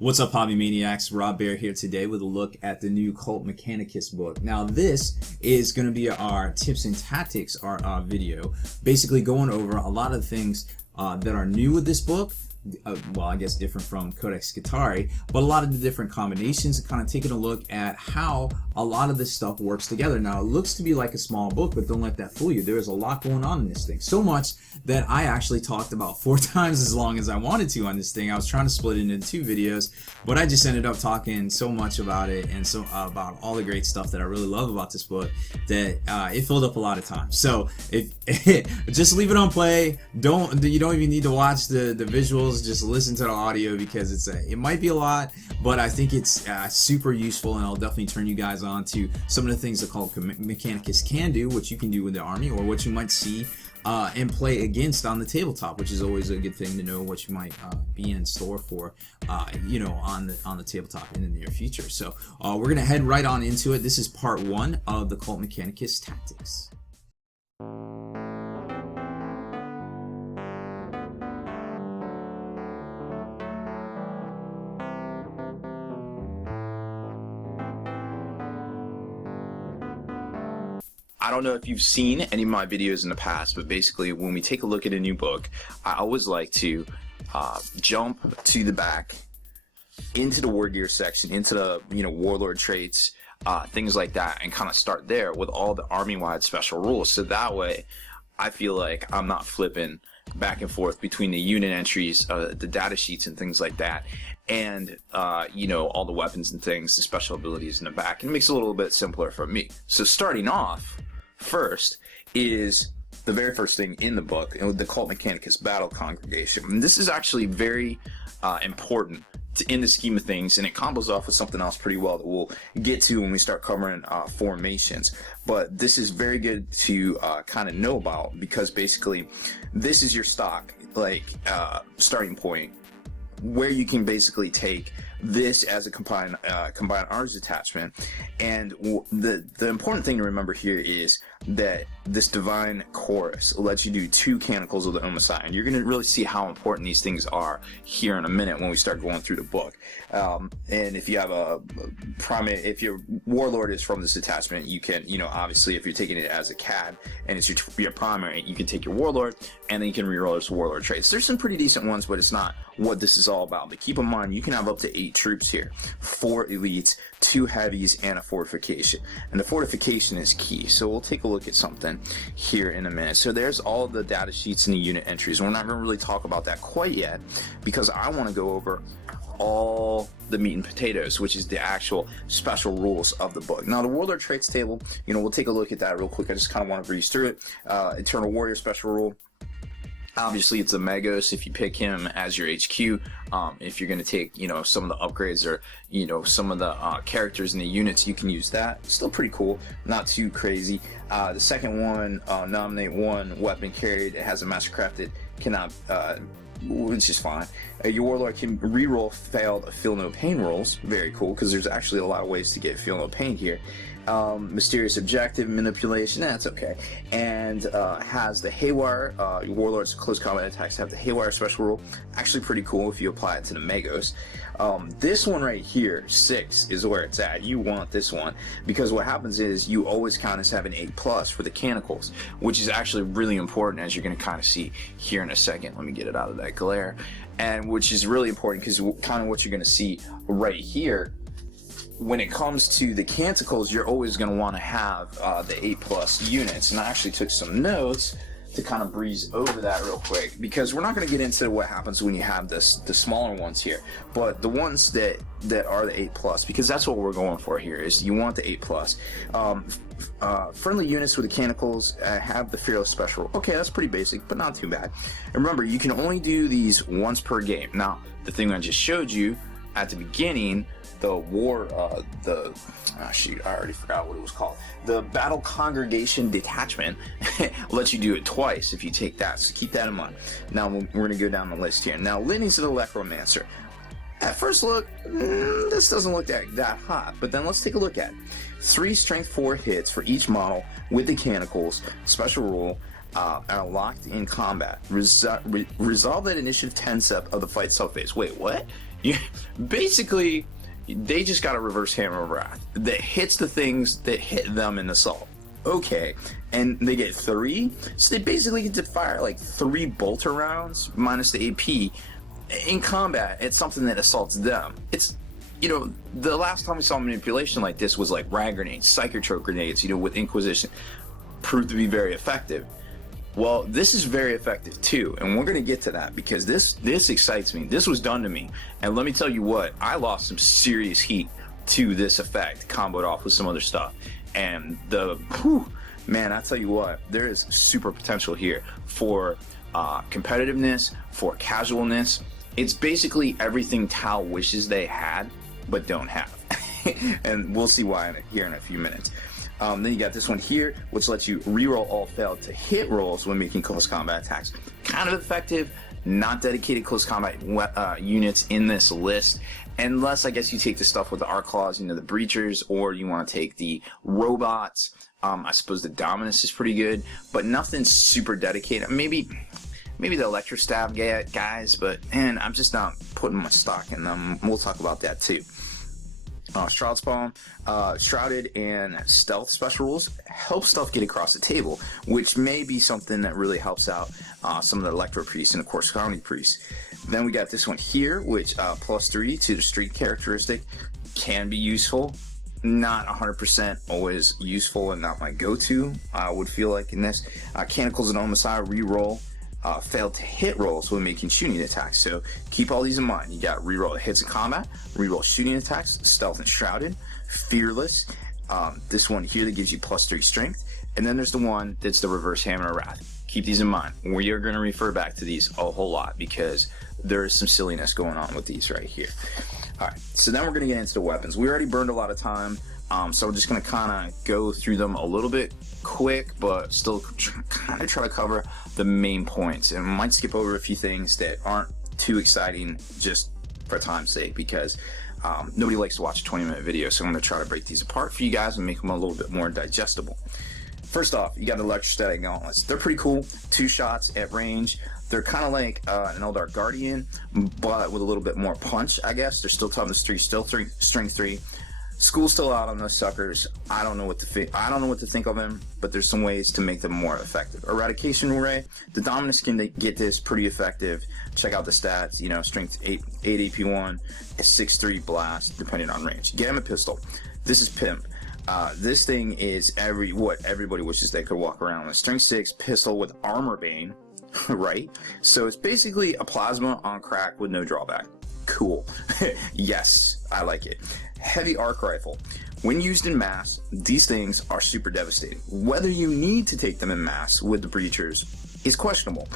What's up, Hobby Maniacs? Rob Bear here today with a look at the new Cult Mechanicus book. Now, this is going to be our tips and tactics video, basically going over a lot of things that are new with this book. Well, I guess different from Codex Guittari, but a lot of the different combinations and kind of taking a look at how a lot of this stuff works together. Now, it looks to be like a small book, but don't let that fool you. There's a lot going on in this thing. So much that I actually talked about 4 times as long as I wanted to on this thing. I was trying to split it into 2 videos, but I just ended up talking so much about it and so about all the great stuff that I really love about this book that it filled up a lot of time. So just leave it on play. You don't even need to watch the visuals. Just listen to the audio because it might be a lot, but I think it's super useful, and I'll definitely turn you guys on to some of the things that Cult Mechanicus can do, what you can do with the army, or what you might see and play against on the tabletop, which is always a good thing to know what you might be in store for, on the tabletop in the near future. So we're gonna head right on into it. This is part 1 of the Cult Mechanicus tactics. I don't know if you've seen any of my videos in the past, but basically when we take a look at a new book, I always like to jump to the back into the wargear section, into the warlord traits, things like that, and kind of start there with all the army-wide special rules. So that way I feel like I'm not flipping back and forth between the unit entries, the data sheets and things like that, and all the weapons and things, the special abilities in the back. And it makes it a little bit simpler for me. So starting off first is the very first thing in the book, the Cult Mechanicus Battle Congregation. And this is actually very important in the scheme of things, and it combos off with something else pretty well that we'll get to when we start covering formations. But this is very good to kind of know about, because basically this is your stock, starting point, where you can basically take this as a combined arms attachment. And the important thing to remember here is that this divine chorus lets you do 2 canticles of the Omicide, and you're going to really see how important these things are here in a minute when we start going through the book. And if you have if your warlord is from this attachment, you can, obviously if you're taking it as a CAD and it's your primary, you can take your warlord and then you can reroll those warlord traits. There's some pretty decent ones, but it's not what this is all about. But keep in mind, you can have up to 8 troops here, 4 elites, 2 heavies, and a fortification. And the fortification is key. So we'll take a look at something here in a minute. So there's all the data sheets and the unit entries. We're not going to really talk about that quite yet, because I want to go over all the meat and potatoes, which is the actual special rules of the book. Now, the warlord traits table, we'll take a lok at that real quick. I just kind of want to breeze through it. Eternal warrior special rule. Obviously, it's a Megos if you pick him as your HQ. If you're going to take, some of the upgrades or, some of the characters in the units, you can use that. Still pretty cool, not too crazy. The second one, nominate 1 weapon carried. It has a mastercrafted, cannot, which is fine. Your warlord can reroll failed feel no pain rolls. Very cool, because there's actually a lot of ways to get feel no pain here. Mysterious objective manipulation, that's okay. And has the haywire. Your warlord's close combat attacks have the haywire special rule. Actually pretty cool if you apply it to the Megos. This one right here, 6, is where it's at. You want this one, because what happens is you always count as having 8+ for the canticles, which is actually really important, as you're going to kind of see here in a second. Let me get it out of that glare. And which is really important, because kind of what you're going to see right here, when it comes to the canticles, you're always going to want to have the 8+ units. And I actually took some notes to kind of breeze over that real quick, because we're not going to get into what happens when you have the smaller ones here, but the ones that are the 8+, because that's what we're going for here, is you want the 8+. Friendly units with the canticles have the fearless special. Okay, that's pretty basic, but not too bad. And remember, you can only do these once per game. Now, the thing I just showed you at the beginning, shoot, I already forgot what it was called. The Battle Congregation Detachment lets you do it twice if you take that, so keep that in mind. Now we're going to go down the list here. Now, Litanies of the Necromancer. At first look, this doesn't look that hot, but then let's take a look at it. 3 strength 4 hits for each model with the canticles, special rule, are locked in combat. Resolve that initiative 10 step of the fight subphase. Wait, what? Basically, they just got a reverse hammer of wrath that hits the things that hit them in assault. Okay, and they get 3, so they basically get to fire like 3 bolter rounds minus the AP in combat. It's something that assaults them. It's, you know, the last time we saw manipulation like this was like rag grenades, psychotrope grenades, you know, with Inquisition, proved to be very effective. Well, this is very effective too, and we're going to get to that because this excites me. This was done to me, and let me tell you what, I lost some serious heat to this effect, comboed off with some other stuff, and man, I tell you what, there is super potential here for competitiveness, for casualness. It's basically everything Tau wishes they had, but don't have, and we'll see why here in a few minutes. Then you got this one here, which lets you reroll all failed to hit rolls when making close combat attacks. Kind of effective, not dedicated close combat units in this list, unless I guess you take the stuff with the arc claws, you know, the breachers, or you want to take the robots. I suppose the Dominus is pretty good, but nothing super dedicated. Maybe the electrostab guys, but man, I'm just not putting my stock in them. We'll talk about that too. Shroud Spawn, Shrouded and Stealth special rules help stuff get across the table, which may be something that really helps out some of the Electro Priests and of course Colony Priests. Then we got this one here, which +3 to the street characteristic can be useful. Not 100% always useful and not my go-to, I would feel like in this. Canticles and Omicide reroll failed to hit rolls when making shooting attacks, so keep all these in mind. You got reroll hits in combat, reroll shooting attacks, stealth and shrouded, fearless, this one here that gives you +3 strength, and then there's the one that's the reverse hammer of wrath. Keep these in mind. We are going to refer back to these a whole lot because there is some silliness going on with these right here. Alright, so then we're going to get into the weapons. We already burned a lot of time, so we're just going to kind of go through them a little bit quick, but still kind of try to cover the main points, and we might skip over a few things that aren't too exciting just for time's sake, because nobody likes to watch a 20-minute video, so I'm going to try to break these apart for you guys and make them a little bit more digestible. First off, you got the electrostatic gauntlets. They're pretty cool. 2 shots at range. They're kind of like an Eldar Guardian, but with a little bit more punch, I guess. They're still toughness 3, still strength 3. School's still out on those suckers. I don't know what to think of them, but there's some ways to make them more effective. Eradication Ray, the Dominus can get this pretty effective. Check out the stats, you know, strength 8 AP1, a 6/3 blast, depending on range. Gamma pistol. This is Pimp. This thing is what everybody wishes they could walk around with. Strength 6 pistol with armor bane, right? So it's basically a plasma on crack with no drawback. Cool. Yes, I like it. Heavy arc rifle. When used in mass, these things are super devastating. Whether you need to take them in mass with the breachers is questionable,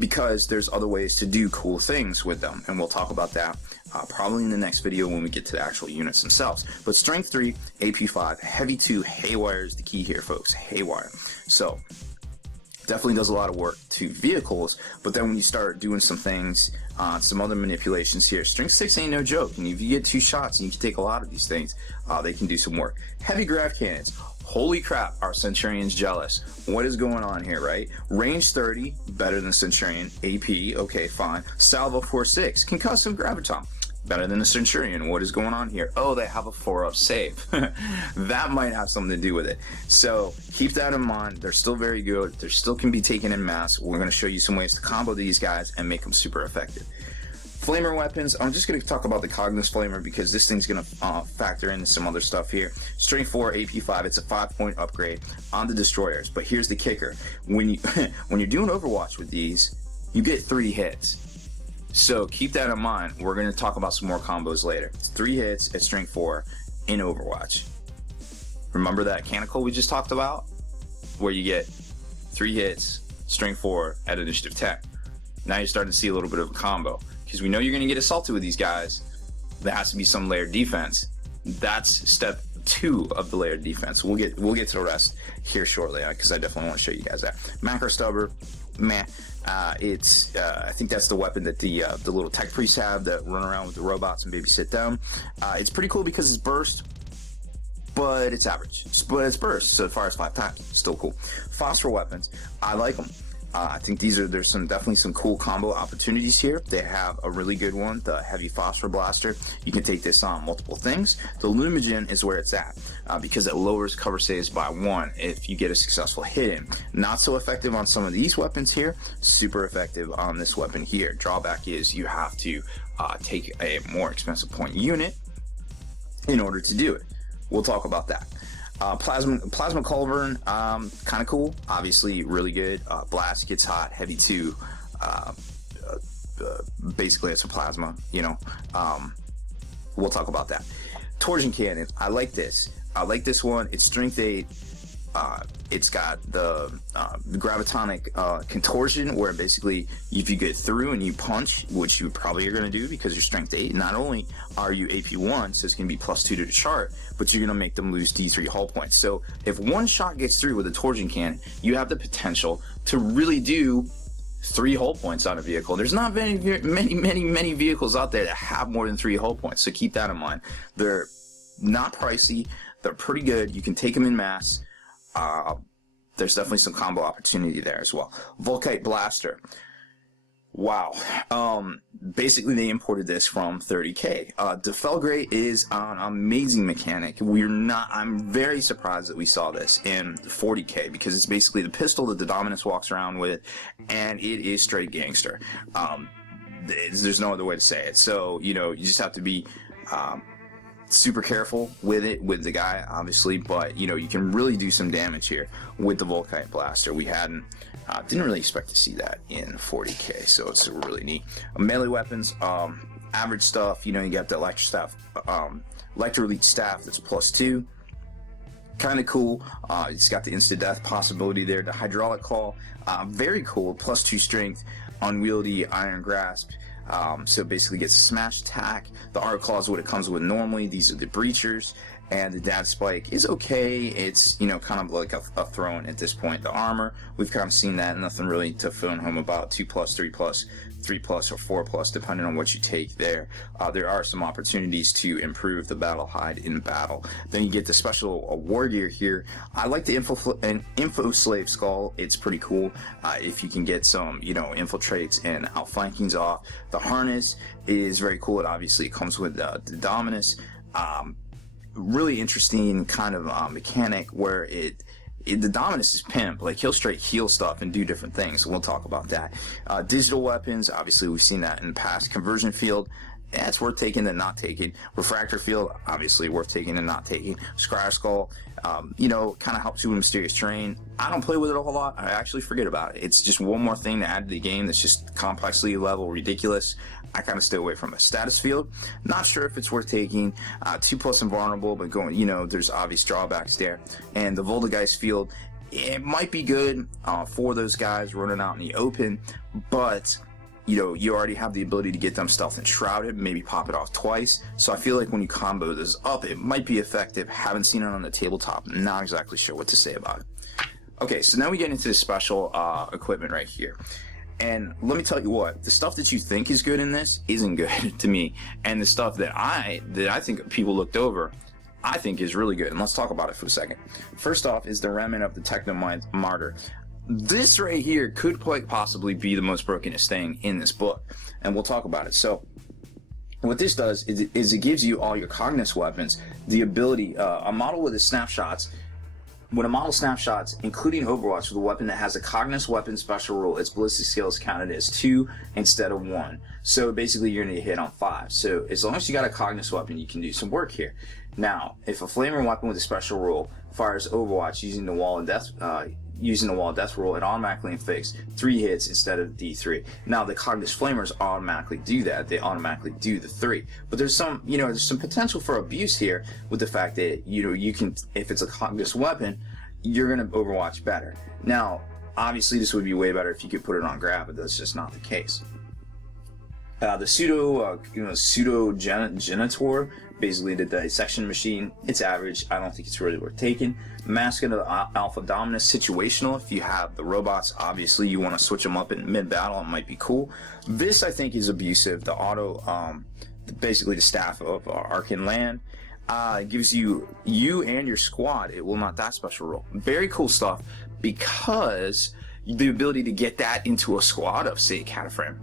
because there's other ways to do cool things with them, and we'll talk about that probably in the next video when we get to the actual units themselves. But strength 3, AP 5, heavy 2, haywire is the key here, folks. Haywire. So definitely does a lot of work to vehicles, but then when you start doing some things, some other manipulations here, strength 6 ain't no joke, and if you get 2 shots and you can take a lot of these things, they can do some work. Heavy grav cannons. Holy crap, our Centurion's jealous. What is going on here, right? Range 30, better than Centurion. AP, okay, fine. Salvo 4/6, concussive graviton, better than the Centurion. What is going on here? Oh, they have a 4-up save. That might have something to do with it. So keep that in mind. They're still very good. They still can be taken in mass. We're going to show you some ways to combo these guys and make them super effective. Flamer weapons. I'm just going to talk about the Cognos Flamer because this thing's going to factor into some other stuff here. Strength 4, AP 5. It's a 5-point upgrade on the destroyers. But here's the kicker. When you're doing Overwatch with these, you get 3 hits. So keep that in mind. We're going to talk about some more combos later. It's 3 hits at strength 4 in Overwatch. Remember that canticle we just talked about? Where you get 3 hits, strength 4 at initiative 10. Now you're starting to see a little bit of a combo. Because we know you're going to get assaulted with these guys. There has to be some layered defense. That's step 2 of the layered defense. We'll get to the rest here shortly, because I definitely want to show you guys that. Macro Stubber, man. I think that's the weapon that the little tech priests have that run around with the robots and babysit them. It's pretty cool because it's burst, but it's average. But it's burst, so it fires 5 times. Still cool. Phosphor weapons, I like them. I think there's definitely some cool combo opportunities here. They have a really good one, the heavy phosphor blaster. You can take this on multiple things. The Lumigen is where it's at because it lowers cover saves by 1 if you get a successful hit in. Not so effective on some of these weapons here, super effective on this weapon here. Drawback is you have to take a more expensive point unit in order to do it. We'll talk about that. Plasma Culverin, kind of cool. Obviously, really good. Blast gets hot. Heavy 2. Basically, it's a plasma. You know. We'll talk about that. Torsion Cannon. I like this. I like this one. It's strength 8. It's got the gravitonic contortion, where basically if you get through and you punch, which you probably are going to do because you're strength 8, not only are you AP1, so it's going to be +2 to the chart, but you're going to make them lose D3 hull points. So if one shot gets through with a torsion cannon, you have the potential to really do 3 hull points on a vehicle. There's not many vehicles out there that have more than 3 hull points, so keep that in mind. They're not pricey. They're pretty good. You can take them in mass. There's definitely some combo opportunity there as well. Volkite Blaster. Wow. Basically, they imported this from 30k. Defelgray is an amazing mechanic. I'm very surprised that we saw this in 40k because it's basically the pistol that the Dominus walks around with, and it is straight gangster. There's no other way to say it. So, you know, you just have to be super careful with it, with the guy, obviously, but you know, you can really do some damage here with the Volkite Blaster. We didn't really expect to see that in 40k, so it's really neat. Melee weapons, average stuff, you know, you got the Electro Elite Staff that's +2, kind of cool. It's got the instant death possibility there. The Hydraulic Claw, very cool, +2 strength, unwieldy iron grasp. So it basically gets a smash attack. The Art Claw is what it comes with normally. These are the breachers. And the Dad Spike is okay. It's, you know, kind of like a throw-in at this point. The armor, we've kind of seen that. Nothing really to phone home about. 2+, 3+, 3+, or 4+, depending on what you take there. There are some opportunities to improve the battle hide in battle. Then you get the special wargear here. I like the info slave skull. It's pretty cool. If you can get some, you know, infiltrates and outflankings off. The harness is very cool. It obviously comes with the Dominus. Really interesting kind of mechanic where the Dominus is pimp. Like, he'll straight heal stuff and do different things. We'll talk about that. Digital weapons, obviously we've seen that in the past. Conversion field, it's worth taking than not taking. Refractor field, obviously worth taking and not taking. Scryer Skull, you know, kind of helps you with Mysterious Terrain. I don't play with it a whole lot. I actually forget about it. It's just one more thing to add to the game that's just complexly level ridiculous. I kind of stay away from a status field. Not sure if it's worth taking. 2+ invulnerable, but going, you know, there's obvious drawbacks there. And the Voldegeist field, it might be good for those guys running out in the open, but you know, you already have the ability to get them stealth and shrouded, maybe pop it off twice. So I feel like when you combo this up, it might be effective. Haven't seen it on the tabletop. Not exactly sure what to say about it. Okay, so now we get into the special equipment right here. And let me tell you what, the stuff that you think is good in this isn't good to me. And the stuff that I think people looked over, I think is really good. And let's talk about it for a second. First off is the remnant of the Techno Martyr. This right here could quite possibly be the most brokenest thing in this book. And we'll talk about it. So what this does is it gives you all your Cognis weapons the ability, a model with the snapshots. When a model snapshots, including Overwatch, with a weapon that has a Cognis weapon special rule, its ballistic skill is counted as 2 instead of 1. So basically you're going to hit on 5. So as long as you got a Cognis weapon, you can do some work here. Now, if a flamer weapon with a special rule fires Overwatch using the Wall of Death rule, it automatically inflicts 3 hits instead of D3. Now, the Cognis Flamers automatically do that. They automatically do the 3. But there's some, you know, there's some potential for abuse here with the fact that, you know, you can, if it's a Cognis weapon, you're going to Overwatch better. Now, obviously, this would be way better if you could put it on grab, but that's just not the case. The pseudo genitor, basically the dissection machine, it's average. I don't think it's really worth taking. Mask of the Alpha Dominus, situational. If you have the robots, obviously you want to switch them up in mid-battle, it might be cool. This, I think, is abusive. The auto, basically the staff of Arkan Land, gives you and your squad, it will not die special rule. Very cool stuff, because the ability to get that into a squad of, say, cataphragm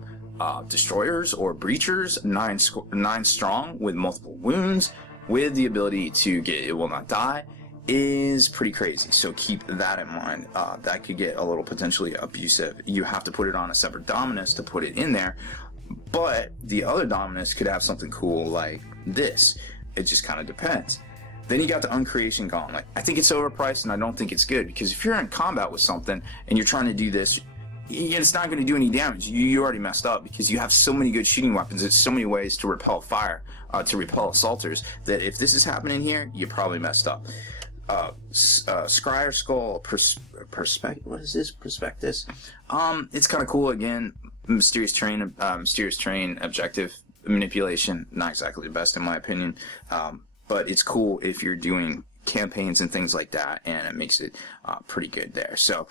destroyers or breachers, nine strong with multiple wounds, with the ability to get it will not die, is pretty crazy. So keep that in mind. That could get a little potentially abusive. You have to put it on a separate Dominus to put it in there, but the other Dominus could have something cool like this. It just kind of depends. Then you got the Uncreation Gauntlet. I think it's overpriced, and I don't think it's good, because if you're in combat with something and you're trying to do this, it's not going to do any damage. You already messed up, because you have so many good shooting weapons. There's so many ways to repel fire, to repel assaulters, that if this is happening here, you probably messed up. Scryer Skull what is this? Prospectus. It's kind of cool. Again, mysterious terrain objective manipulation. Not exactly the best in my opinion, but it's cool if you're doing campaigns and things like that, and it makes it pretty good there. So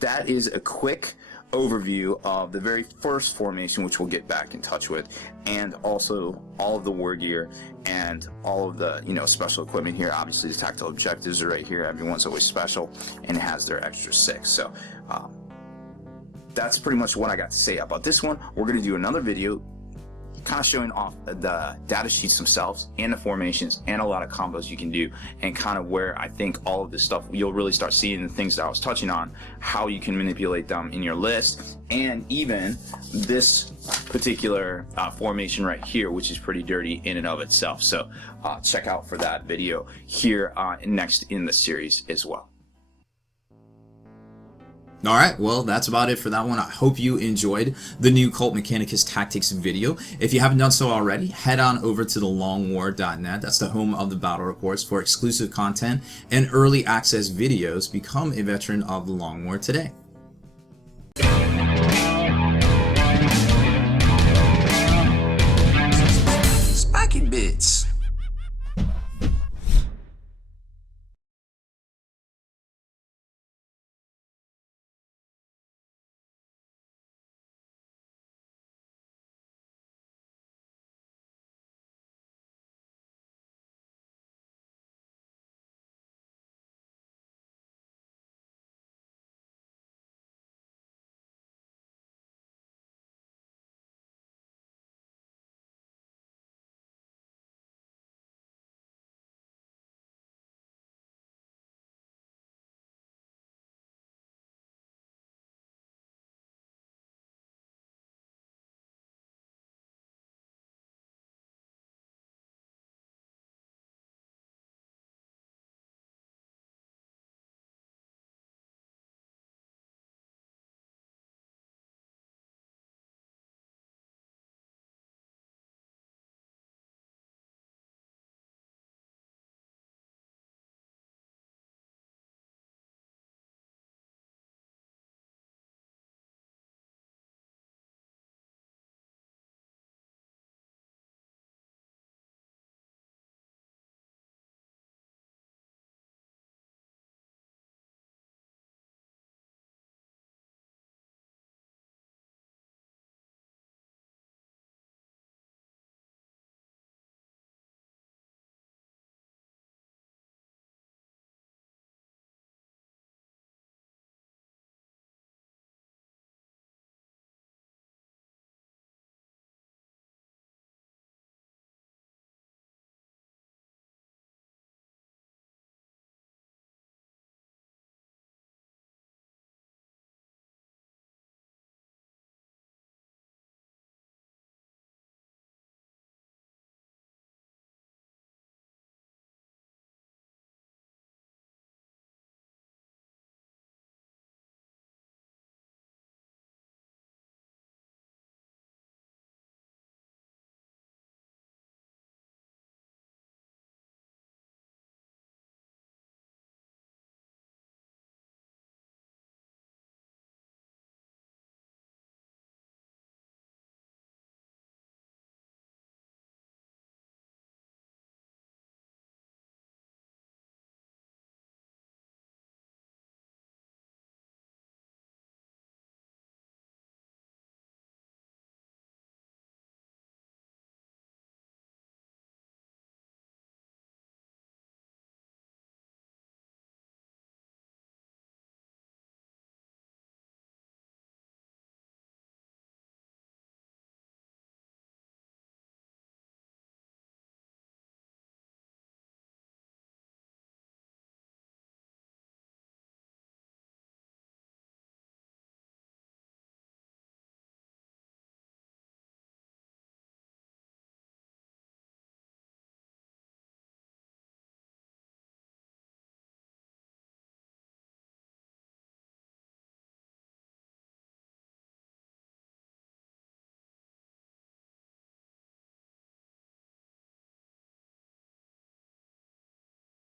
that is a quick overview of the very first formation, which we'll get back in touch with, and also all of the war gear and all of the special equipment here. Obviously the tactile objectives are right here. Everyone's always special, and it has their extra 6. So that's pretty much what I got to say about this one. We're going to do another video kind of showing off the data sheets themselves and the formations and a lot of combos you can do, and kind of where I think all of this stuff, you'll really start seeing the things that I was touching on, how you can manipulate them in your list, and even this particular formation right here, which is pretty dirty in and of itself. So check out for that video here next in the series as well. Alright, well, that's about it for that one. I hope you enjoyed the new Cult Mechanicus Tactics video. If you haven't done so already, head on over to thelongwar.net. That's the home of the battle reports for exclusive content and early access videos. Become a veteran of the Long War today.